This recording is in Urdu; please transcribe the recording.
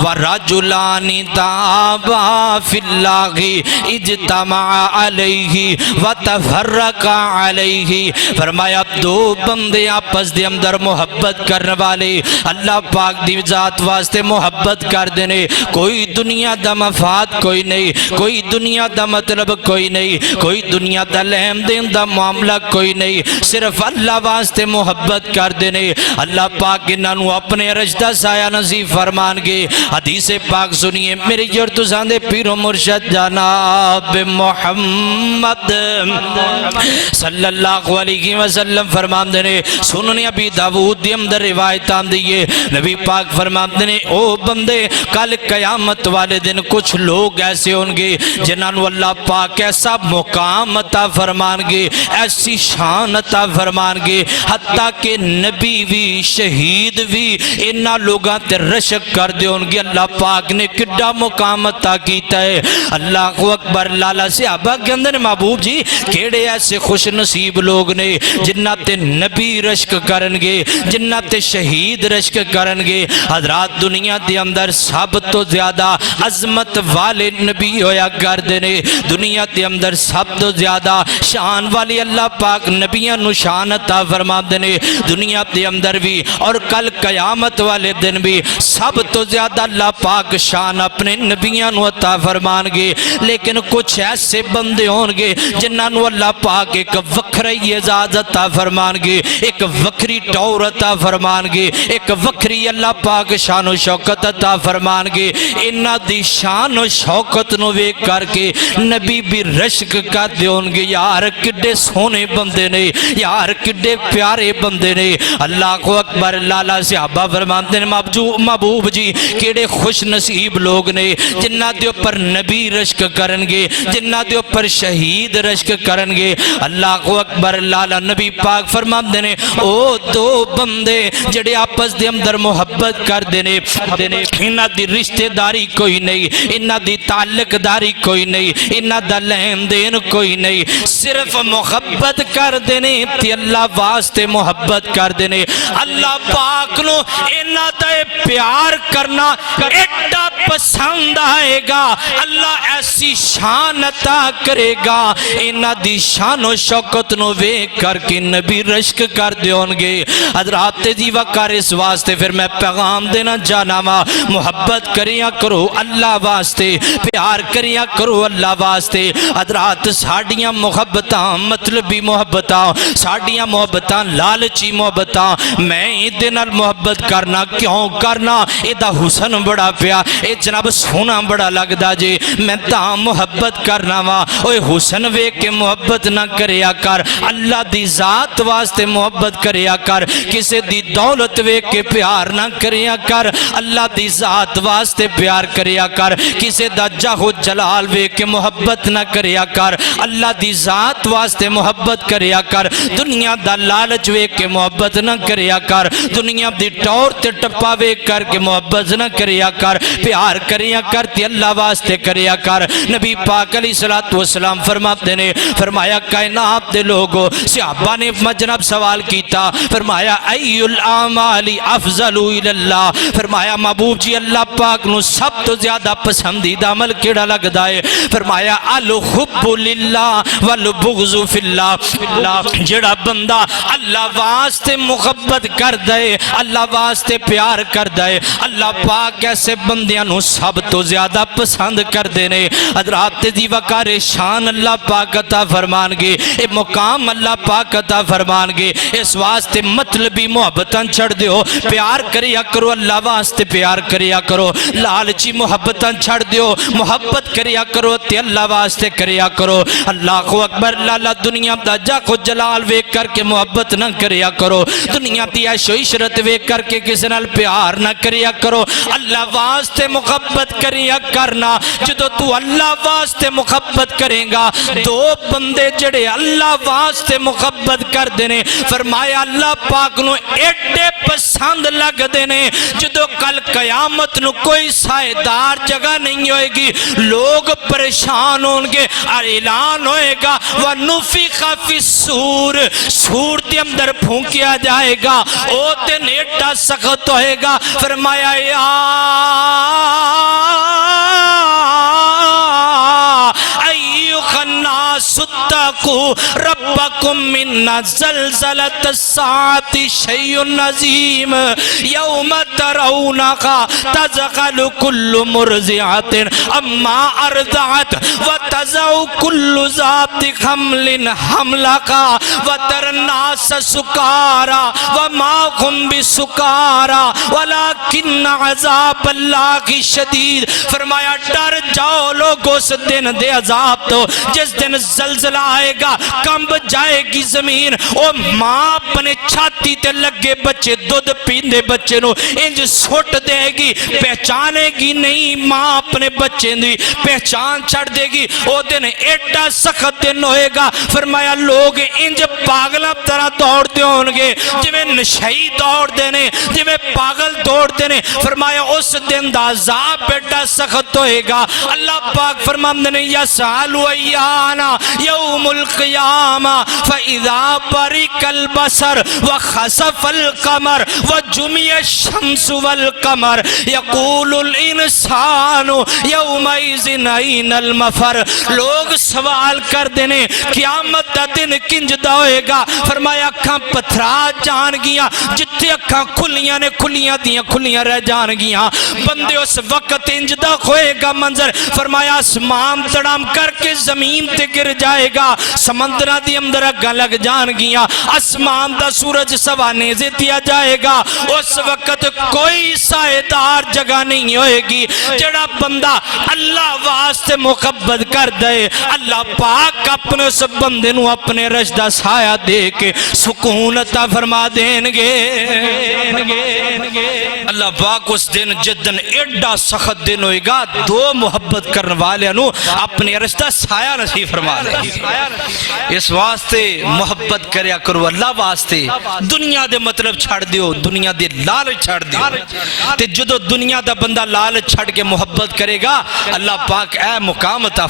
وَرَجُلَانِ تَابَا فِي اللَّهِ اجْتَمَعَ عَلَيْهِ وَتَفَرَّقَ عَلَيْهِ فرمایا دو بندے آپس دے اندر محبت کرنے والے اللہ پاک دی ذات واسطے محبت کر دینے کوئی دنیا دا مفاد کوئی نہیں کوئی دنیا دا مطلب کوئی نہیں کوئی دنیا دا لہم دین دا معاملہ کوئی نہیں صرف اللہ واسطے محبت کر دینے اللہ پاک انہوں اپنے رجدہ سایہ نصیب فرمان گے حدیث پاک سنیے میری جرت زاندے پیر و مرشد جناب محمد صلی اللہ علیہ وسلم فرمان دینے سننی ابی داود دی اندر روایت آن دیئے نبی پاک فرمان دینے او بندے کل قیامت والے دن کچھ لوگ ایسے ہونگے جنہوں اللہ پاک ایسا مقام عطا فرمان گے ایسی شان عطا فرمان گے حتیٰ کہ نبی بھی شہید بھی انہا لوگاں تے رشک کر دے ہونگے اللہ پاک نے کڈا مقام عطا کیتا ہے اللہ اکبر لالا صحابہ کے اندر محبوب جی کیڑے ایسے خوش نصیب لوگ نے جنہ تے نبی رشک کرنگے جنہ تے شہید رشک کرنگے حضرات دنیا دے اندر سب تو زیادہ عظمت والے نبی ہویا کر دینے دنیا دے اندر سب تو زیادہ شان والی اللہ پاک نبیاں نو شان عطا فرما دینے دنیا دے اندر بھی اور کل قیامت والے دن بھی سب تو زیادہ اللہ پاک شان اپنے نبیاں نو عطا فرمان گے لیکن کچھ ایسے بندے ہونگے جنہاں نو اللہ پاک ایک وکھری اعزاز عطا فرمان گے ایک وکھری ٹور عطا فرمان گے ایک وکھری اللہ پاک شان و شوکت عطا فرمان گے انہاں دی شان و شوکت نو ویکھ کر کے نبی بھی رشک کر دے ہونگے یار کڈے سونے بندے نے یار کڈے پیارے بندے نے اللہ کو اکبر لالا صحابہ فرماتے ہیں محبوب جی کیڑے خوش نصیب لوگ نے جنہ دے اوپر نبی رشک کرنگے جنہ دے اوپر شہید رشک کرنگے اللہ کو اکبر لالا نبی پاک فرماتے ہیں او دو بندے جڑے آپس دے اندر محبت کر دینے انہ دی رشتہ داری کوئی نہیں انہ دی تعلق داری کوئی نہیں انہ دا لہن دین کوئی نہیں صرف محبت کر دینے تی اللہ واسطے محبت کر دینے اللہ پاک نو انہ دے پیار کرنا ایڈا پسند آئے گا اللہ ایسی شان عطا کرے گا انہ دی شان و شوکت نو ویکھ کر کے نبی رشک کر دے ہونگے حضرات دی وقار اس واسطے پھر میں پیغام دینا جانا محبت کریا کرو اللہ واسطے پیار کریا کرو اللہ واسطے حضرات ساڑیاں محبتاں مطلبی محبتاں ساڑیاں محبتاں لالچی محبتاں میں دنال محبت کرنا کیوں کرنا ایدہ حسن بڑا پیا اے جناب سونا بڑا لگ دا جے میں تا محبت کرنا وا اوے حسن وے کے محبت نہ کریا کر اللہ دی ذات واسطے محبت کریا کر کسے دی دولت وے کے پیار نہ کریا کر اللہ دی ذات واسطے پیار کریا کر کسے دا جاہو جلال وے کے محبت نہ کریا کر اللہ دی ذات واسطے محبت کریا کر دنیا دا لالچ وے کے محبت نہ کریا کر دنیا دی ٹور تے ٹپا وے کر کے محبت نہ کریا کر پیار کریا کر تی اللہ واسطے کریا کر نبی پاک علیہ السلام فرماتے نے فرمایا کائنات دے لوگو صحابہ نے جناب سوال کیتا فرمایا ای العامال افضل الاللہ فرمایا محبوب جی اللہ پاک نو سب تو زیادہ پسندیدہ عمل کیڑا لگ دائے فرمایا الحب للہ والبغض فی اللہ جڑا بندہ اللہ واسطے محبت کر دے اللہ واسطے پیار کر دے اللہ پاک ایسے بندیاں نو سب تو زیادہ پسند کر دینے حضرات دی وقار شان اللہ پاک عطا فرمان گے اے مقام اللہ پاک عطا فرمان گے اس واسطے مطلبی محبتاں چھڑ دیو پیار کریا کرو اللہ واسطے پیار کریا کرو لالچی محبتاں چھڑ دیو محبت کریا کرو تے اللہ واسطے کریا کرو اللہ کو اکبر لالا دنیا دا جا کو جلال ویک کر کے محبت نہ کریا کرو دنیا دی عیش و عشرت ویک کر کے کسی نال پیار نہ کریا کرو اللہ واسطے محبت کریا کرنا جدو تو اللہ واسطے محبت کرے گا. دو بندے جڑے اللہ واسطے محبت کر دینے فرمایا اللہ پاک نو ایڈے پسند لگ دینے جدو کل قیامت نو کوئی سائیدار جگہ نہیں ہوئے گی, لوگ پریشان ہونگے اور اعلان ہوئے گا وَنُفِخَ فِي الصُّورِ, سور دے اندر پھونکیا جائے گا, او دن ایڈا سخت ہوئے گا. فرمایا یا ایوہ الناس اتقوا ربکم من زلزلۃ الساعۃ شیء عظیم یوم ترونہا تذہل کل مرضعۃ عما ارضعت وتضع کل ذات حمل حملہا وتری الناس سکارا وما هم بسکارا ولکن عذاب اللہ شدید. فرمایا ڈر جاؤ لوگو اس دن دے عذاب تو جس دن زلزلہ آئے گا, کمب جائے گی زمین, او ماں اپنے چھاتی تے لگے بچے دودھ پیندے بچے نو انج سوٹ دے گی, پہچانے گی نہیں ماں اپنے بچے دی پہچان چھڑ دے گی. او دن ایڈا سخت دن ہوئے گا. فرمایا لوگ انج پاگلہ طرح دوڑ دے ہونگے جویں نشئی دوڑ دینے جویں پاگل دوڑ دینے. فرمایا اس دن دا عذاب ایڈا سخت ہوئے گا. اللہ پاک فرماندے نے یسألُ ایانا یوم القیامہ فَإِذَا بَرِقَ الْبَصَرُ وَخَسَفَ الْقَمَرُ وَجُمِعَ الشَّمْسُ وَالْقَمَرُ يَقُولُ الْإِنسَانُ يَوْمَئِذٍ أَيْنَ الْمَفَرُ. لوگ سوال کر دینے قیامت دا دن کنجدہ ہوئے گا. فرمایا اکھاں پتھرا جان گیاں, جتھے اکھاں کھلیاں نے کھلیاں دیاں کھلیاں رہ جان گیاں. بندے اس وقت انجدہ ہوئے گا منظر. فرمایا اسمان تڑام کر کے زمین تے گر جائے گا, سمندرہ دی اندر اگا لگ جان گیاں, اسمان دا سورج سوانے سے دیا جائے گا. اس وقت کوئی سائیدار جگہ نہیں ہوئے گی. جڑا بندہ اللہ واسطے محبت کر دے, اللہ پاک اپنے اس بندے نو اپنے رشدہ سایہ دے کے سکون عطا فرما دیں گے. اللہ پاک اس دن جدن ایڈا سخت دن ہوئے گا, دو محبت کرنے والے نو اپنے رشدہ سایہ نصیب فرما دے. اس واسطے محبت کریا کرو اللہ واسطے. دنیا دے مطلب چھڑ دیو, دنیا دے لالچ چھڑ دیو. تے جدو دنیا دا بندہ لالچ چھڑ کے محبت کرے گا, اللہ پاک اے مقام عطا